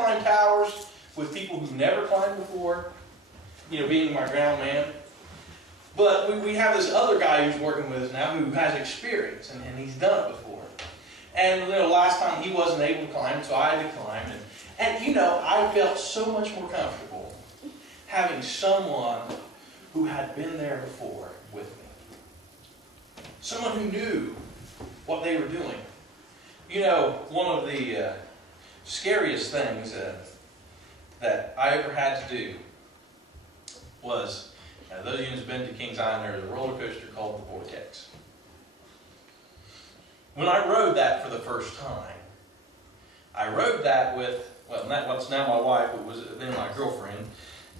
climb towers with people who've never climbed before, being my ground man. But we have this other guy who's working with us now who has experience, and he's done it before. And last time he wasn't able to climb, so I had to climb. And I felt so much more comfortable having someone who had been there before with me. Someone who knew what they were doing. One of the scariest things that I ever had to do was, those of you who've been to Kings Island, there's a roller coaster called the Vortex. When I rode that for the first time, I rode that with, what's now my wife, but was then my girlfriend,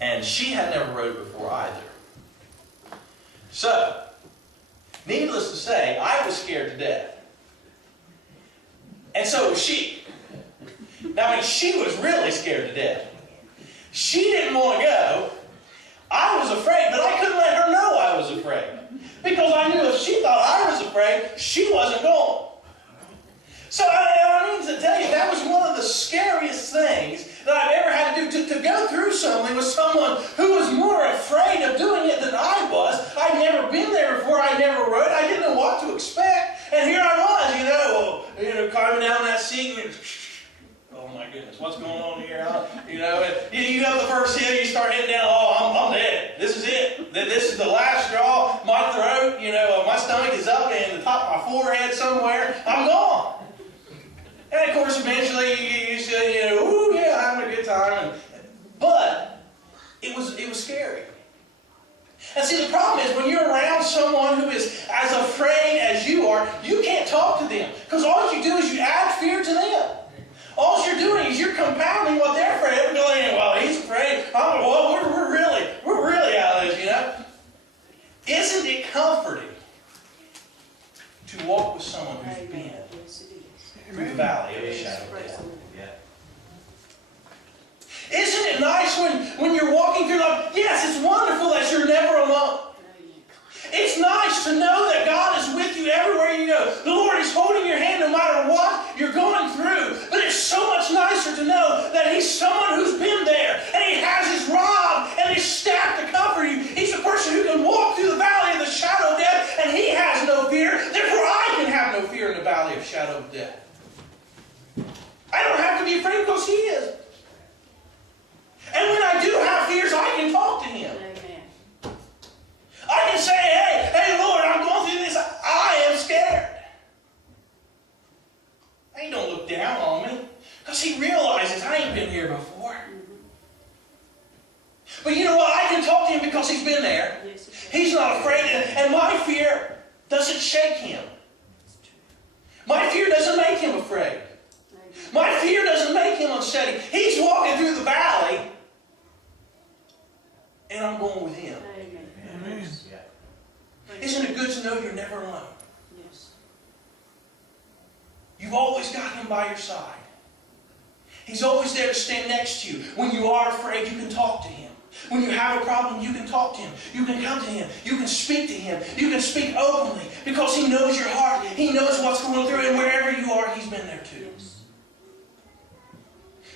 and she had never rode before either. So, needless to say, I was scared to death. And so was she. She was really scared to death. She didn't want to go. I was afraid, but I couldn't let her know I was afraid. Because I knew if she thought I was afraid, she wasn't going. So I need to tell you, that was one of the scariest things that I've ever had to do, to go through something with someone who was more afraid of doing it than I was. I'd never been there before. I never rode. I didn't know what to expect. And here I was, climbing down that seat and oh my goodness, what's going on here? You have the first hill, you start heading down, I'm dead. This is it. This is the last straw. My throat, my stomach is up in the top of my forehead somewhere. I'm gone. And of course, eventually you say, ooh, yeah, having a good time. But it was scary. And see, the problem is when you're around someone who is as afraid as you are, you can't talk to them. Because all you do is you add fear to them. All you're doing is you're compounding what they're afraid of. Going, well, he's afraid. We're really out of this, Isn't it comforting to walk with someone who's been through the valley of the shadow of death? Isn't it nice when you're walking through life? Yes, it's wonderful that you're never alone. It's nice to know that God is with you everywhere you go. The Lord is holding your hand no matter what you're going through. But it's so much nicer to know that He's someone who's been there. And He has His rod and His staff to comfort you. He's the person who can walk through the valley of the shadow of death, and He has no fear. Therefore, I can have no fear in the valley of shadow of death. I don't have to be afraid because He is. And when I do have fears, I can talk to Him. Amen. I can say, hey, Lord, I'm going through this. I am scared. He don't look down on me because He realizes I ain't been here before. But you know what? I can talk to Him because He's been there. He's not afraid. And my fear doesn't shake Him. My fear doesn't make Him afraid. My fear doesn't make Him unsteady. He's walking through the valley, and I'm going with Him. Amen. Isn't it good to know you're never alone? Yes. You've always got Him by your side. He's always there to stand next to you. When you are afraid, you can talk to Him. When you have a problem, you can talk to Him. You can come to Him. You can speak to Him. You can speak openly because He knows your heart. He knows what's going through, and wherever you are, He's been there too.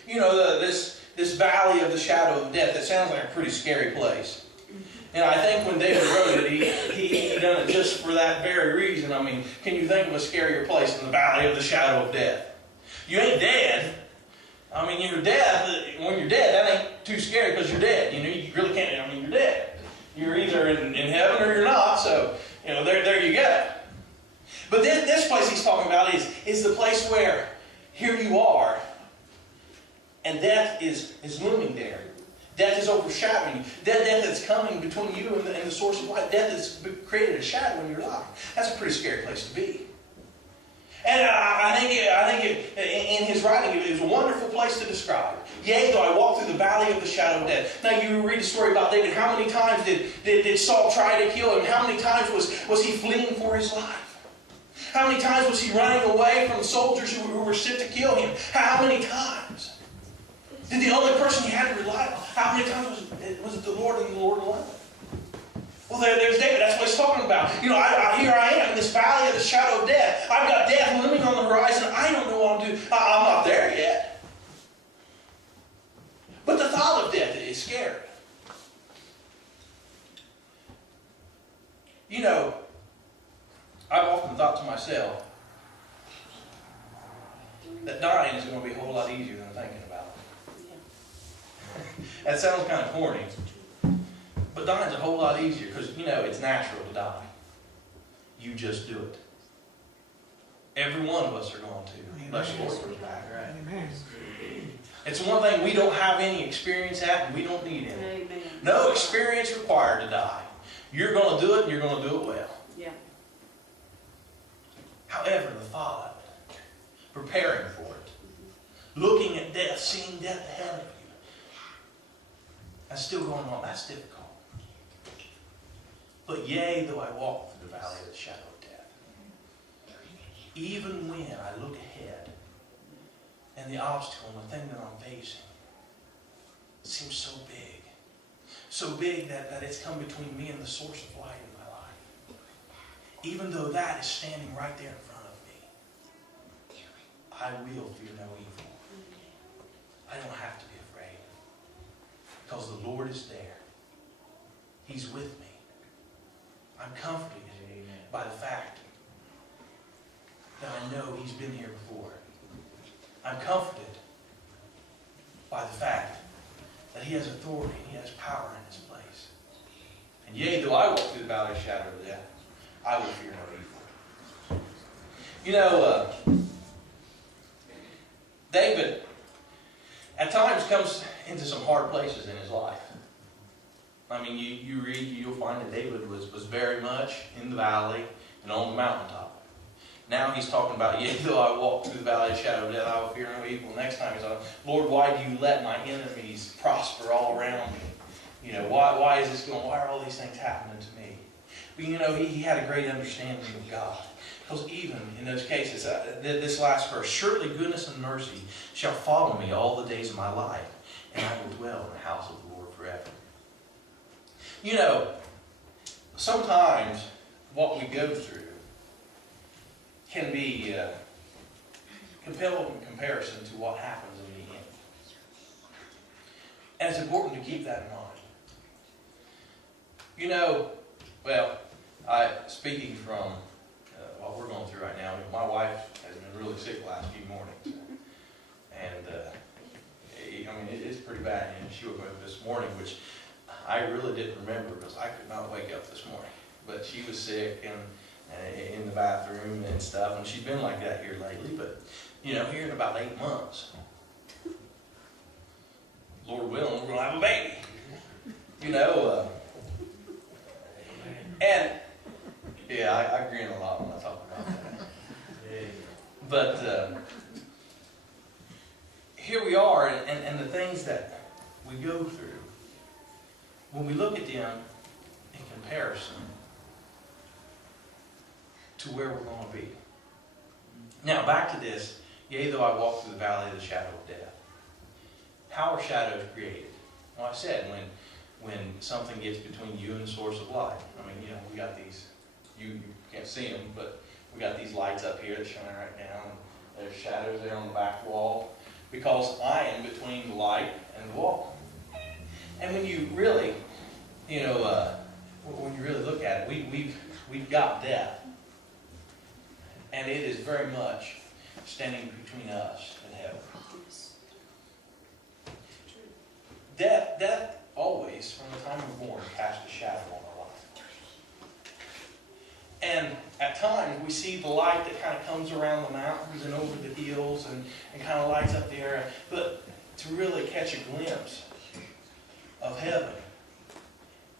Yes. This valley of the shadow of death, that sounds like a pretty scary place. And I think when David wrote it, he done it just for that very reason. Can you think of a scarier place than the valley of the shadow of death? You ain't dead. You're dead. When you're dead, that ain't too scary because you're dead. You really can't. You're dead. You're either in heaven or you're not. So, there you go. But this place he's talking about is the place where here you are, and death is looming there. Death is overshadowing you. Death is coming between you and the source of life. Death has created a shadow in your life. That's a pretty scary place to be. And I think in his writing, it was a wonderful place to describe it. Yea, though I walk through the valley of the shadow of death. Now you read the story about David. How many times did Saul try to kill him? How many times was he fleeing for his life? How many times was he running away from the soldiers who were sent to kill him? How many times? Did the only person he had to rely on, how many times was it the Lord and the Lord alone? Well, there's David. That's what he's talking about. Here I am in this valley of the shadow of death. I've got death looming on the horizon. I don't know what I'm doing. I'm not there yet. that dying is going to be a whole lot easier than thinking about it. That sounds kind of corny. But dying's a whole lot easier because, it's natural to die. You just do it. Every one of us are going to, unless the Lord comes back, right? Amen. It's one thing we don't have any experience at, and we don't need any. Amen. No experience required to die. You're going to do it, and you're going to do it well. Yeah. However, the thought of it, preparing for it, looking at death, seeing death ahead of you, and still going on, that's difficult. But yea, though I walk through the valley of the shadow of death, even when I look ahead, and the obstacle and the thing that I'm facing seems so big that it's come between me and the source of light in my life. Even though that is standing right there in front of me, I will fear no evil. I don't have to be afraid because the Lord is there. He's with me. I'm comforted by the fact that I know He's been here before. I'm comforted by the fact that He has authority, He has power in His place. And yea, though I walk through the valley of the shadow of death, I will fear no evil. David at times comes into some hard places in his life. I mean, you read, you'll find that David was very much in the valley and on the mountaintop. Now he's talking about, yea, though I walk through the valley of the shadow of death, I will fear no evil. Next time he's like, Lord, why do you let my enemies prosper all around me? Why is this going? Why are all these things happening to me? But he had a great understanding of God. Because even in those cases, this last verse, surely goodness and mercy shall follow me all the days of my life, and I will dwell in the house of the Lord forever. Sometimes what we go through can be compelled in comparison to what happens in the end. And it's important to keep that in mind. Speaking from what we're going through right now, my wife has been really sick the last few mornings. And it's pretty bad. And she woke up this morning, which I really didn't remember because I could not wake up this morning. But she was sick and in the bathroom and stuff, and she's been like that here lately. But here in about 8 months, Lord willing, we're going to have a baby. And I grin a lot when I talk about that. But here we are, and the things that we go through, when we look at them in comparison to where we're going to be. Now, back to this, yea, though I walk through the valley of the shadow of death. How are shadows created? Well, I said, when something gets between you and the source of light. We got these, you can't see them, but we got these lights up here that shine right now, and there's shadows there on the back wall, because I am between the light and the wall. And when you really, when you really look at it, we've got death. And it is very much standing between us and heaven. Death always, from the time we're born, casts a shadow on our life. And at times we see the light that kind of comes around the mountains and over the hills and kind of lights up the area. But to really catch a glimpse of heaven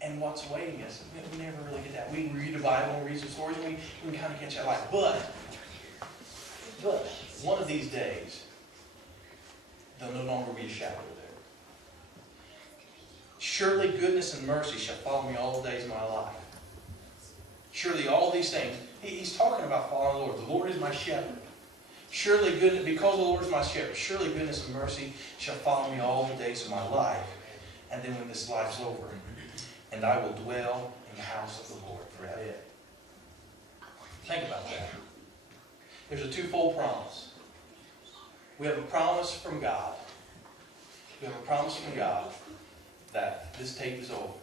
and what's awaiting us, we never really get that. We read the Bible and read some stories, and we can kind of catch that light. But one of these days, there'll no longer be a shadow there. Surely goodness and mercy shall follow me all the days of my life. Surely all these things. He's talking about following the Lord. The Lord is my shepherd. Surely goodness, because the Lord is my shepherd, surely goodness and mercy shall follow me all the days of my life. And then when this life's over, and I will dwell in the house of the Lord forever. Think about that. There's a twofold promise. We have a promise from God. We have a promise from God that this tape is over.